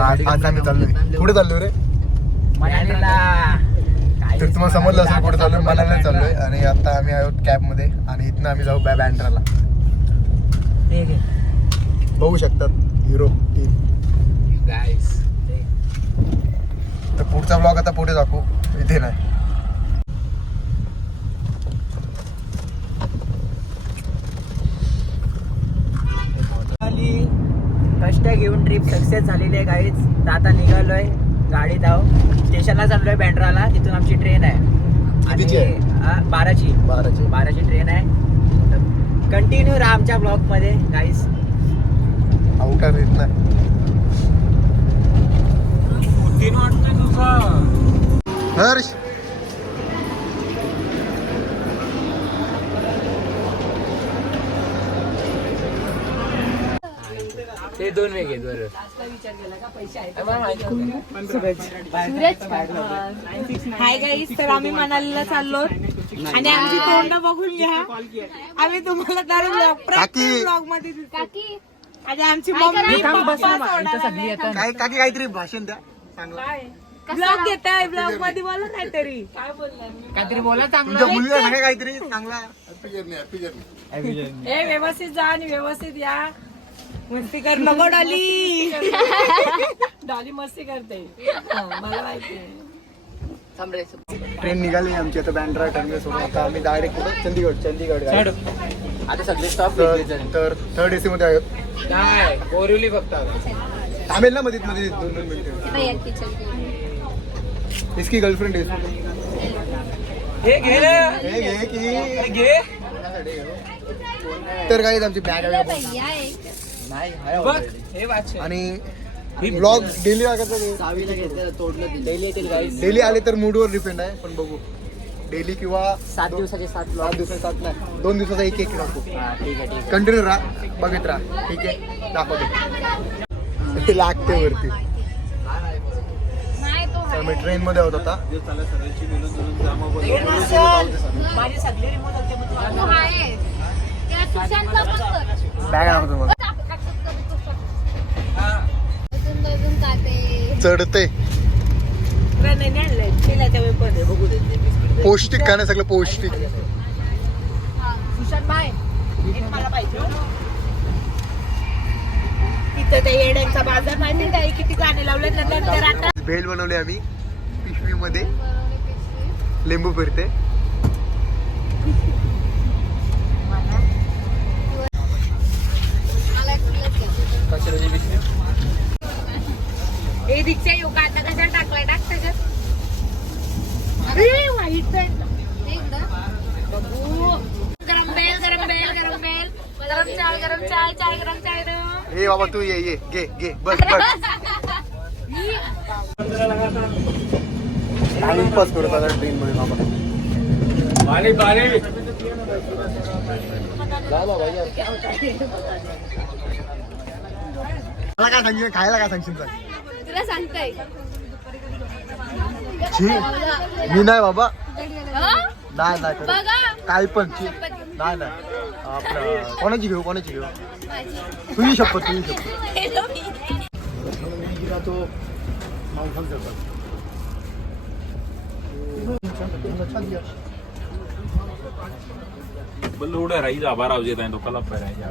आज आम्ही चाललोय. कुठे चाललोय रे? तर तुम्हाला समजलं असेल कुठे चाललोय. मनालीला चाललोय. आणि आता आम्ही आहोत कॅब मध्ये आणि इथनं आम्ही जाऊ बँड्राला. बघू शकतात हिरो गाईस. तर पुढचा ब्लॉग आता पुढे दाखवू, इथे नाही. कष्ट घेऊन ट्रिप सक्सेस झालेली आहे गाईज. तर आता निघालोय गाडीत आहो. स्टेशनला चाललोय बँड्राला. तिथून आमची ट्रेन आहे. आणि 12ची ट्रेन आहे. कंटिन्यू राहा आमच्या ब्लॉग मध्ये गाईज. आउटर येत नाही. हर्ष ते दोन वेगळे बरोबर. हाय गाईस, तर आम्ही मनालीला चाललो आणि आमची तोंड बघून घ्या. आम्ही तुम्हाला तर प्रत्येक ब्लॉग मध्ये दिसतो. आणि आमची मम्मी काय काहीतरी भाषण द्या चांगलं. ब्लॉग घेत आहे. ब्लॉग मध्ये बोला काहीतरी. काहीतरी बोला चांगलं. तुमच्या मुलीला सांगा काहीतरी चांगला. ए व्यवस्थित जा आणि व्यवस्थित या. मस्ती कर नको डॉली. डॉली मस्ती करते मला माहिती. ट्रेन निघाली आमची आता बँड्रा टर्मिनल सोडून. आता आम्ही डायरेक्ट कुठं चंदीगड आता सगळे स्टॉप तर थर्ड एसी मध्ये आहोत. बोरिवली फक्त थांबेल ना मध्ये 2 मिनिटं. इसकी गर्लफ्रेंड तर काही आमची बॅग आणि ब्लॉग डेली डेली आले तर मूडवर डिपेंड आहे. पण बघू डेली किंवा 7 दिवसाचे 7 नाही 2 दिवसाचा एक दाखवू. ठीक आहे. कंटिन्यू राहा बघत राहा. ठीक आहे दाखवतो. लागते वरती. तर मी ट्रेन मध्ये होत आता. माझी सगळी रिमोट बॅग दाखवतो मला. चढते पौष्टिक खाणं सगळं पौष्टिक. सुशांत भाई मला पाहिजे तिथे ते येड्यांचा बाजार माहिती काय किती गाणे लावले. नंतर आता भेल बनवली आम्ही पिशवी मध्ये. लिंबू फिरते. हे दीक्षा योगा आता कशाला टाकलाय टाक त्याच्यात. अरे वाईट बघू. गरम बेल गरम बेल गरम बेल गरम चाय गरम चाय चाय गरम चाय दो. हे बाबा तू ये घे बस टाइमपास करत आता ट्रेन मध्ये बाबा. मला काय सांगितलं खायला काय सांगशील तुला सांगताय मी नाही बाबा. नाही काय पण नाही आपलं कोणाची घेऊ तुझी शपथ तो बल्लूड़ा रही जा बारा बजे तक तो कल पे रह जा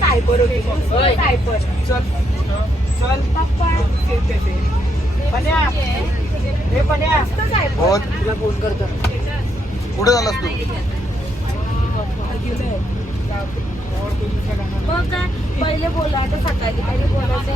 काय पर चल पप्पा पन्या हे पन्या तुला फोन करतो. कुठे झालास तू? मग काय पहिले बोला आता सकाळी पहिले बोलायचं.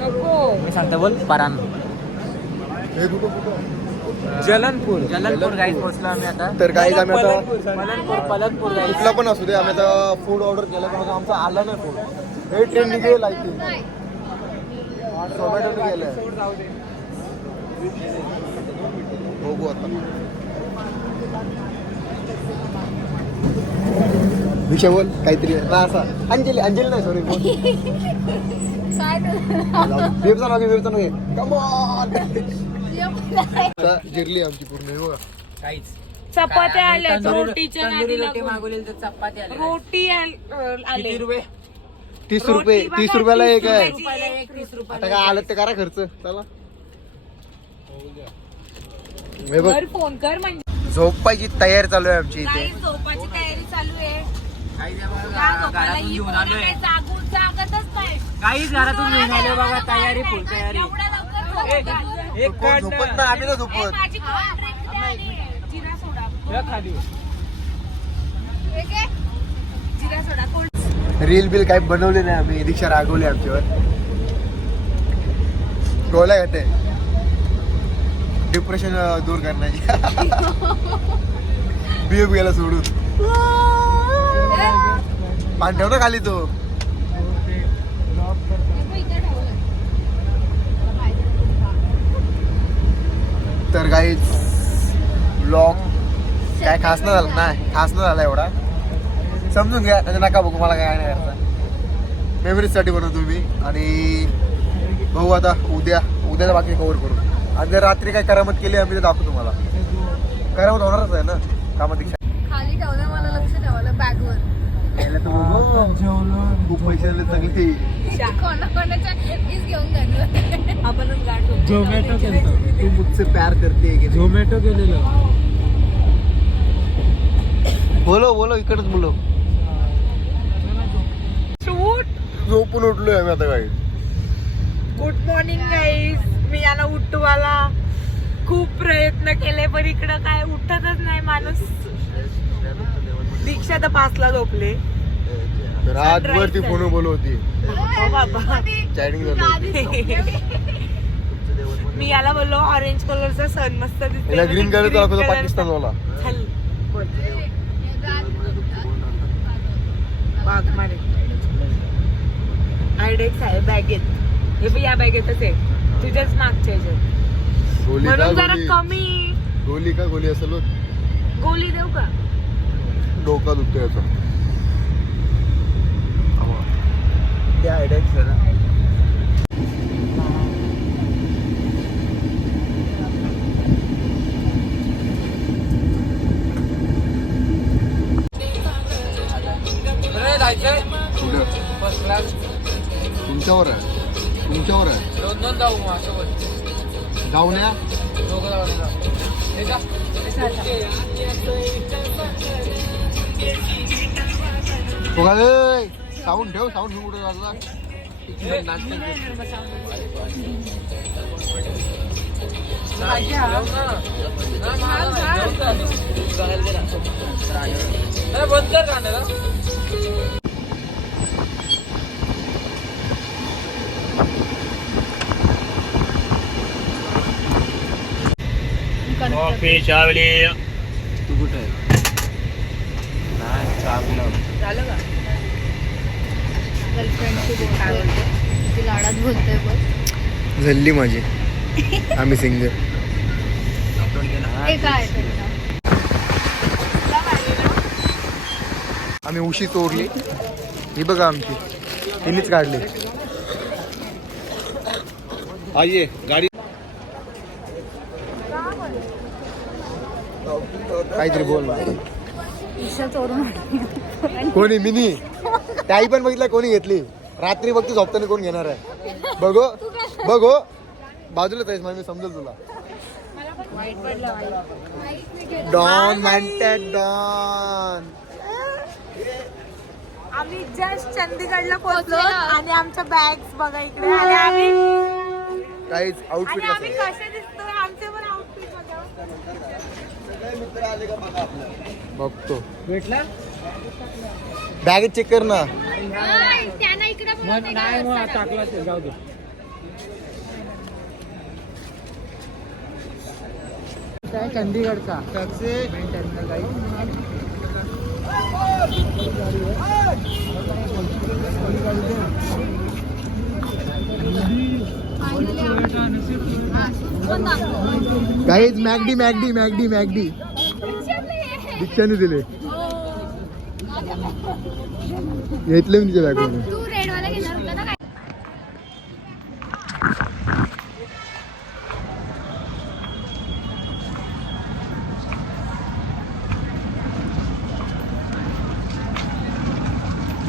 नको मी सांगतो बोल परान. जलनपूर गाईज पोहोचलो आम्ही आता. तर गाईज आम्ही आता पलनपूर गाईज. कुठला पण असू दे आम्ही आता फूड ऑर्डर केलं पण आमचं आलं नाही फूड. हे ट्रेन निघेल आहे ते झोमॅटोने गेलंय. बघू आता विषय बोल काहीतरी असा. अंजली नाही सॉरी जिरली आमची पूर्ण. बघा काहीच चपात्या आल्या तंदुरी रोटीच्या तंदुरी नादीला रोटी कोण. मागवली तर चपाती आली रोटी आले किती रुपये 30 रुपये, 30 रुपयाला एक आहे. 30 रुपयाला एक, 30 आता रुपयाला काय आलं ते करा खर्च. चला हे बघ, घर फोन कर म्हणजे झोपायची तयारी चालू आहे आमची इथे. काही झोपाची तयारी चालू आहे. काही झोपायला घरातून ही घेऊन पोरं आलोय काही जागतच नाही. काही घरातून घेऊन आलोय बघा तयारी फुल तयारी एवढ्या लवकर झोपतात. एक कोण झोपत ना, आम्ही ना झोपत. माझी कोल्ड ड्रिंक द्या आणि जिरा सोडा. खाली हे घे. जिरा सोडा कोल्ड. रील बिल काही बनवले नाही आम्ही. दीक्षा रागवली आमच्यावर. गोळ्या घेते डिप्रेशन दूर करण्याची. बिहेव गेला सोडून. पाणी ठेव ना खाली तो. तर काही ब्लॉग काय खास नाही झाला, नाही खास नाही झाला एवढा. समजून घ्या, त्याच्या नका बघू, मला काय नाही करता. मेमरीजसाठी बनवतो मी. आणि बघू आता उद्याला बाकी कव्हर करू. आणि जर रात्री काय करामत केली आम्ही तर दाखवू तुम्हाला. करामत होणारच आहे ना कामापेक्षा. खाली ठेवलं मला लक्ष ठेवायला बॅगवर खूप पैसे चांगली. कोणाच्या मीच घेऊन जाणार. आपणच गाठ होतो. झोमॅटो तू मुझसे प्यार करते की नाही? झोमॅटो केलेलं बोलो इकडेच बोलो. शूट. झोपून उठलोय आम्ही आता. काही गुड मॉर्निंग गाईज. मी याला उठवायला खूप प्रयत्न केले पण इकडं काय उठतच नाही माणूस. दीक्षा तर 5ला झोपले. रातभर ती फोन बोलत होती. हो बाबा. चॅटिंग झाली. मी याला बोललो ऑरेंज कलरचा सन मस्त दिसतो. याला ग्रीन कलर दाखवतो पाकिस्तान वाला. चल बोल. बाग मारे आयडेक्स आहे बॅगेत. हे बघ या बॅगेतच आहे तुझ्याच मागच्या ह्याच्यात. गोली का म्हणून जरा गोली? कमी. गोली का गोली असेल बघ. गोली देऊ का? डोका दुखतोय याचा. त्या आयडियाच आहे ना. जायचंय कुठं? फर्स्ट क्लास तुमच्यावर आहे. दोन जाऊ मग सोबत जाऊन या. दोघं साऊंड ठेव. साऊंड घेऊन कुठे जायला? बंद कर गाण्याला. कॉफी चावली. तू कुठे आहे? झालं का? गर्लफ्रेंडशी बोलतोय. ती लाडात बोलतोय बघ. झल्ली माझी. आम्ही सिंगर. हे काय आम्ही उशी तोडली. ही बघा आमची तिनेच काढली. आइए गाडी. काहीतरी बोल. ईशा चोरून कोणी मिनी त्याही पण बघितलं कोणी घेतली. रात्री बघते झोपताना कोण घेणार आहे. बघो बाजूलाच आहेस मी समजेल तुला. डॉन म्हणतात डॉन. आम्ही जस्ट चंदीगडला पोहोचलो आणि आमच्या बॅग्स बघा इकडे. आणि आम्ही काहीच आउटफिट कसं आम्ही कसे दिसतोय आमचे पण आउटफिट बघा. बघतो. भेटला बॅग चेक कर ना. त्यांना इकडे नाही मग टाकला जाऊ दे. काय चंदीगडचा मेन टर्मिनल काही काहीच मॅगडी दीक्षाने दिले. घेतले मी तिच्या बॅगवरून. तू रेडवाला घेणार होता ना काय?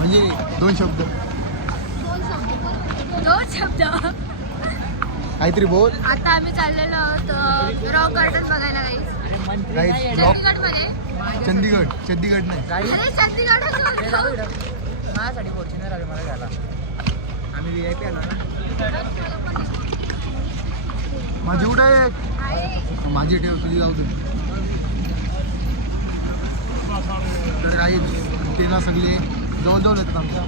म्हणजे 2 शब्द दोन शब्द. काहीतरी बोल. आता आम्ही चाललेलो आहोत रॉक गार्डन बघायला Guys, चंदीगड मध्ये. चंदीगड नाही. अरे चंदीगडच बोलतो. माझ्यासाठी फॉर्च्युनर आले मला घ्यायला. आम्ही VIP आलो ना. माझी कुठे आहे? माझी ठेव, तुझी जाऊ दे. तर काही तेला सगळे जवळ येतात आमच्या.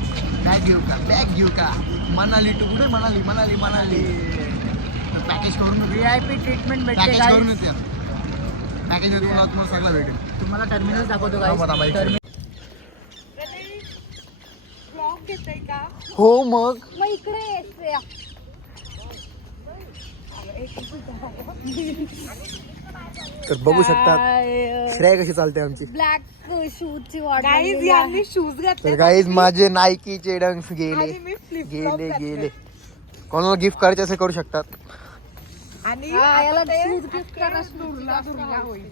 बॅग घेऊ का मनाली टू कुठे मनाली पॅकेज करून VIP ट्रीटमेंट भेटते पॅकेज guys. करून येते पॅकेज तुम्हाला सगळं भेटेल. तुम्हाला टर्मिनल दाखवतो थांबा, थांबा, guys. एक टर्मिनल. ब्लॉग घेतोय का? हो मग मग इकडे ये, श्रेया. तर बघू शकतात श्रेया कशी चालते आमची. ब्लॅक शूज ची वाट गाईज लागलेली आहे. यांनी शूज घातले तर गाईज माझे नायकीचे डंक्स आणि गेले मी फ्लिपफ्लॉप गेले कोणाला गिफ्ट करायचे असे करू शकतात. आणि हा, याला आता ते शूज गिफ्ट करा. दुर्गा होईल.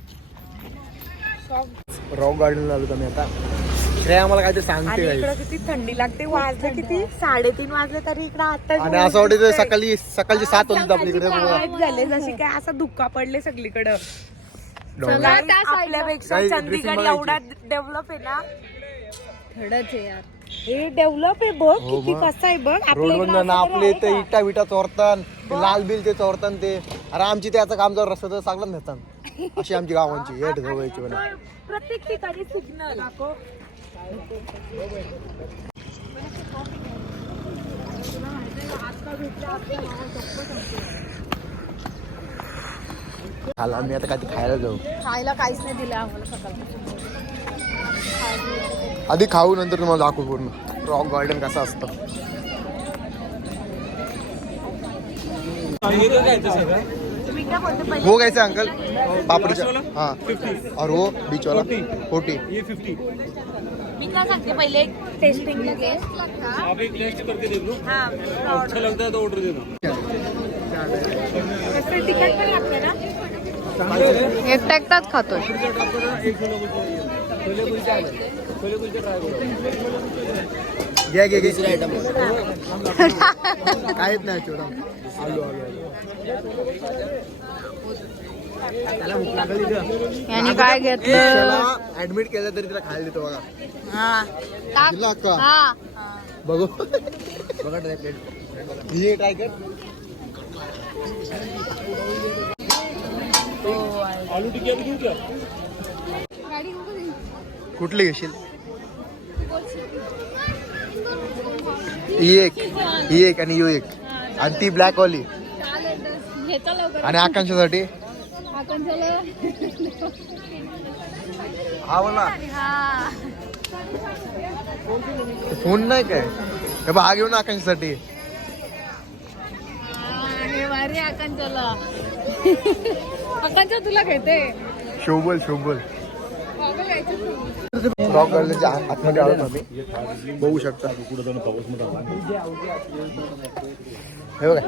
रॉक गार्डन आलो आम्ही आता. श्रेया आम्हाला काहीतरी आणि सांगते इकडं guys. किती थंडी लागते. वाजले किती 3:30 वाजले तरी इकडं आता आणि असं वाटतं सकाळची 7 होती आपल्याकडे झाले जशी काय असं धुक्का पडले सगळीकडं. डोंगर. Guys, त्या side ला. आपल्यापेक्षा Guys, चंदीगड dressing बघायची. एवढा डेव्हलप आहे ना. खडच आहे यार. हे डेव्हलप आहे बघ हो किती मग. कसं आहे बघ. रोड इकडं वर असं आपले तरी ते आहे इटा विटा चोरतान ते लाल बिल ते चोरतान ते. अरे आमची त्याचं काम जर रस्ता तर चांगलं नेतात अशी आमची गावांची हेड जवळची का? म्हणा. प्रत्येक ठिकाणी सिग्नल. खाला आम्ही आता काय खायला जाऊ. खायला काहीच नाही दिलं आम्हाला सकाळपासून. आधी खाऊ नंतर तुम्हाला दाखवू पूर्ण रॉक गार्डन कसं असतं. तुम्ही काय बोलते पहिले? वो कैसे अंकल पापड़ीचा हाँ और वो बीच वाला 40. मी काय सांगते पहिले टेस्टिंग आप एक टेस्ट करके देख लो अच्छा लगता है तो ऑर्डर दे दो. कसं तिखट पण लागतं ना. एकटा एकटाच खातोय. घ्या काहीच नाही छोटा आलू त्याला भूक लागली इथं. यांनी काय घेतलं? ऍडमिट केलं तरी तिला खायला देतो बघा. हा. टाक. दिला का हा. बघू बघा प्लेट. हे ट्राय कर. आलू टिक्की अभी दूं क्या? कुठली घेशील. ही एक आणि यू एक आणि ती ब्लॅक वाली आणि आकांक्षासाठी हा बोला फोन नाही काय हे बघ, हा घेऊन आकांक्षासाठी. हे भारी आकांक्षाला. आकांक्षा तुला घेते. शोभल रॉक गार्डनच्या आतमध्ये आलो आम्ही. बघू शकता हे बघा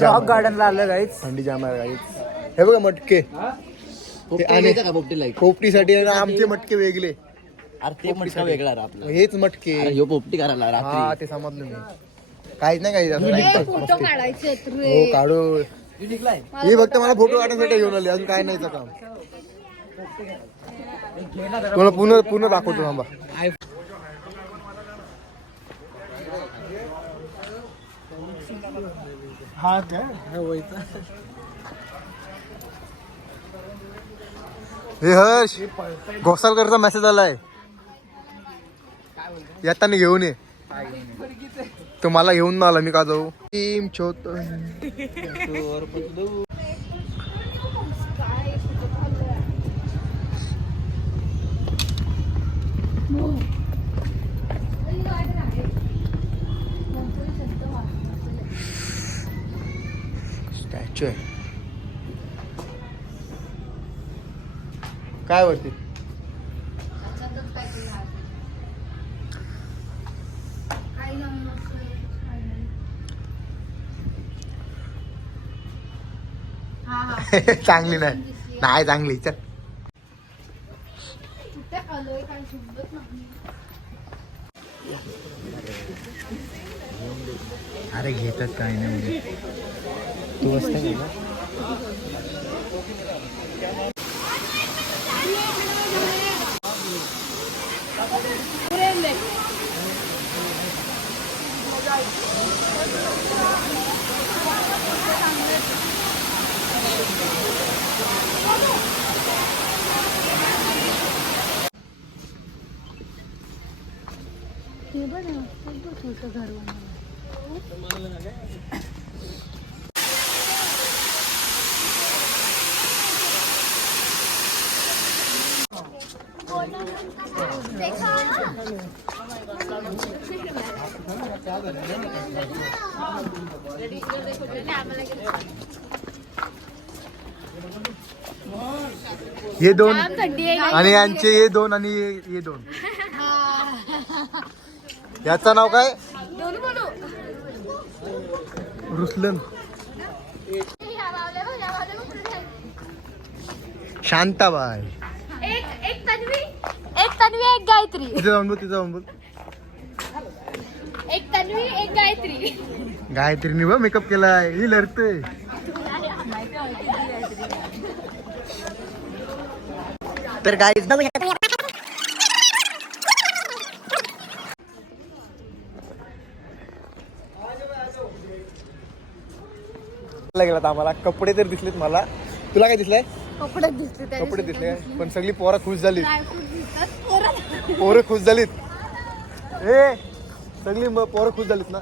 रॉक गार्डनला आलं गाईच. थंडी जाम आहे गाईच. हे बघा मटके आणि पोपटीसाठी आहे ना आमचे मटके वेगळे. ते मटका वेगळा रे आपला. हेच मटके ह्यो पोपटी करायला हा रात्री. ते समजलं मी. काहीच नाही काही असं नाही. फोटो काढायचे हो काढू. हे फक्त मला फोटो काढण्यासाठी घेऊन आले अजून काय नाही काम. तुम्हाला पुन्हा दाखवतो थांबा. हा काय हे हर्ष घोसालकरचा मेसेज आलाय येताना घेऊन ये. तो मला घेऊन आला मी का जाऊ. टीम छोट स्टॅच्यू आहे काय वरती. चांगली नाही चांगली चल. अरे घेतात काही नाही म्हणजे तू बसता का? हे दोन आणि यांचे हे दोन आणि हे दोन. याचं नाव काय? रुसलन. शांताबाई. एक तन्वी एक गायत्री. तिथं जाऊन बोल, तिथं जाऊन बोल. एक तन्वी एक गायत्री. गायत्रीने बघ मेकअप केलाय. ही लढते. तर गाईज बघू शकता गेला तर आम्हाला कपडे तर दिसलेत मला. तुला काय दिसलंय? कपडे दिसले कपडे दिसले पण सगळी पोरं खुश झाली. पोरं खुश झालीत. ए सगळी पोरं खुश झालीत ना.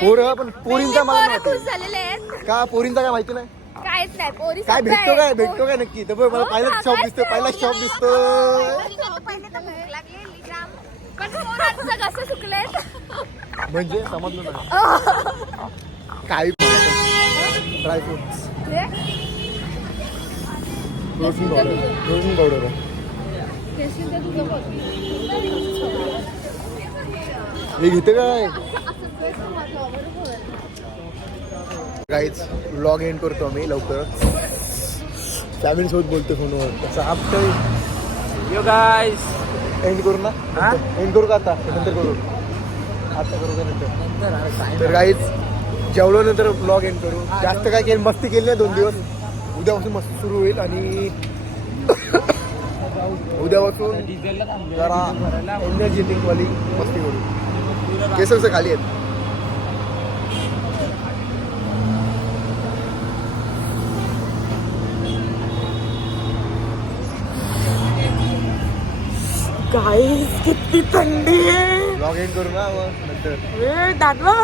पोरं पण पोरींचा मला नाही खुश माहिती. झालेले आहेत. का पोरींचा काय माहिती नाही. काहीच नाही पोरी काय भेटतो काय नक्की. तर बघ मला पहिलाच शॉप दिसतो. पहिला शॉप दिसतो. पहिले तर भूक लागलेली जाम. पण पोरांचं कसं सुकलेत. म्हणजे समजलं नाही. काही ड्रायफ्रुट्स. Protein powder. हे घेते काय गाईज. व्लॉग एंड करतो आम्ही लवकर. फॅमिली सोबत बोलतो फोनवर. त्याचा आफ्टर यो गाईस एंड करू ना. एंड करू का आता? नंतर करू. आता करू का नंतर? तर गाईज जेवलो नंतर ब्लॉग एंड करू. जास्त काय केलं मस्ती केली नाही 2 दिवस. उद्यापासून मस्ती सुरू होईल आणि उद्यापासून जरा एनर्जेटिक वाली मस्ती करू. केस कसं खाली आहेत. गाईस किती थंडी आहे. ब्लॉग एंड करू ना मग नंतर. दादवा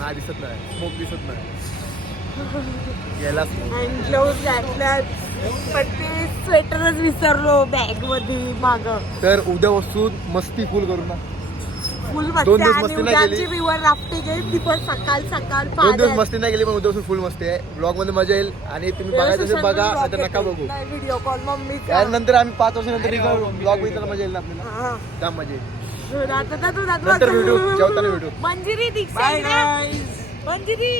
नाही दिसत नाही. स्मोक दिसत नाही. गेला ग्लोव्ह घातल्यात पण ते स्वेटरच विसरलो बॅग मध्ये माग. तर उद्यापासून मस्ती फुल करू ना. फुल 2 दिवस मस्ती. मस्ती आणि नाही उद्याची केली. रिव्हर राफ्टिंग आहे ती पण सकाळ 2 दिवस मस्ती नाही केली पण उद्यापासून फुल मस्ती आहे. ब्लॉग मध्ये मजा येईल आणि तुम्ही बघायचं असेल बघा आता नका बघू. व्हिडिओ कॉल मम्मी त्यानंतर आम्ही 5 वर्षानंतर ब्लॉग बघितला मजा येईल ना आपल्याला. त्या मजा येईल. नंतर व्हिडिओ जेवताना व्हिडिओ. मंजिरी दीक्षा मंजिरी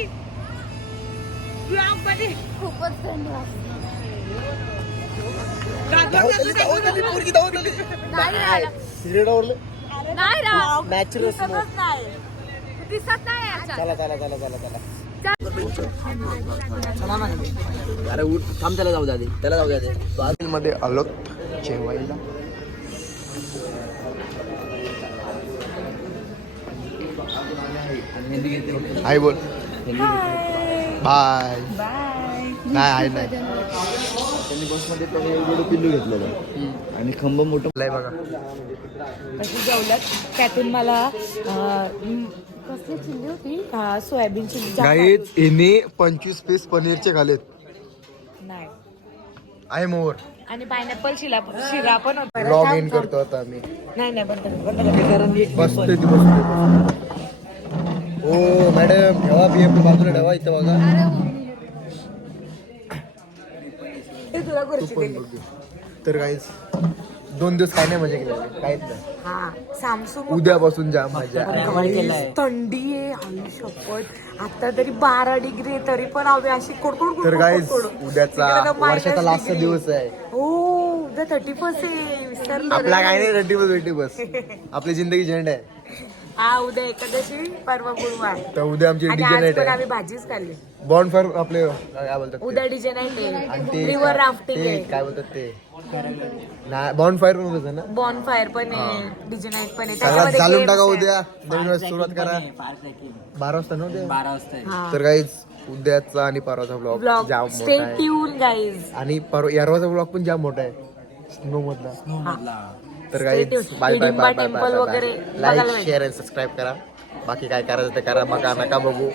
ब्लॉग मध्ये खूपच थंडी वाजते. नाही राहिलं. सिगरेट आवडलं. नाही राहिलं. Natural smoke. दिसत नाही याच्यात. चला चला चला चला चला. अरे उठ थांब. त्याला जाऊ दे. त्याला जाऊ दे. मध्ये आलो जेवायला. हाय बोल. बाय नाही आहे नाही. त्यांनी बसमध्ये पहिले एवढं पिल्लू घेतलेलं आणि खंब मोठं लय बघा. अशी जेवल्यात त्यातून मला कसली चिल्ली होती सोयाबीन चिल्ली गाईज हिने 25 पीस पनीरचे खालेत. नाही आहे मोर. आणि पायनॅपल शिरा पण होता. ब्लॉग इन करतो आता आम्ही. नाही बंद बसते ती बसते. ओ मॅडम ठेवा BF बाजूला ठेवा. इथं बघा. तुला तू पण बघ. तर गाईज 2 दिवस काय नाही मजा केली काहीच नाही. हा सॅमसंग उद्यापासून जाम मजा. कव्हर केलंय. थंडी आहे आई शपथ. आता तरी 12 डिग्री आहे तरी पण आम्ही अशी कोडकोड तर गाईज उद्याचा वर्षाचा लास्टचा दिवस आहे. हो उद्या 31 आहे विसरलो आपला रे. काय नाही 30 बस आपली जिंदगी झेंड आहे. हा उद्या एकादशी परवा गुरुवार तर उद्या आमची आणि डीजे आज नाईट पण आहे. आम्ही भाजीच खाल्ली. बॉन्ड फायर आपले काय बोलतात उद्या ते? डीजे नाईट आणि आहे ते रिव्हर राफ्टिंग ते आहे काय बोलतात ते ना बॉन्ड फायर पण होतं ना. बॉन फायर पण आहे डीजे नाईट पण आहे सगळ्यात त्याच्यामध्ये चालून games टाका आहे. उद्या नवीन वर्ष सुरुवात करा. पार्क आहे 12 वाजता ना उद्या. 12 वाजता आहे. हा. तर गाईज उद्याचा आणि परवाचा ब्लॉग ब्लॉग जाम स्टे मोठा आहे. Tune guys. आणि यारवाचा ब्लॉग पण जाम मोठा आहे स्नो मधला. मधला. तर Stay guys tuned. Bye bye Hidimba bye bye temple वगैरे लाईक बघायला शेअर आणि सबस्क्राईब करा. बाकी काय करायचं ते करा. बघा नका बघू.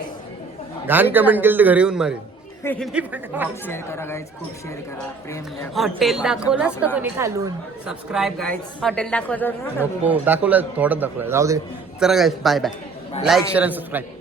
घाण कमेंट केली तर घरी येऊन मारेल. खूप शेअर करा गाईज खूप शेअर करा प्रेम द्या. हॉटेल दाखवलंच का कोणी खालून सबस्क्राईब गाईज. हॉटेल दाखवतो ना नको दाखवलं थोडं दाखवलं जाऊ दे. चला guys bye bye. Like share आणि सबस्क्राईब.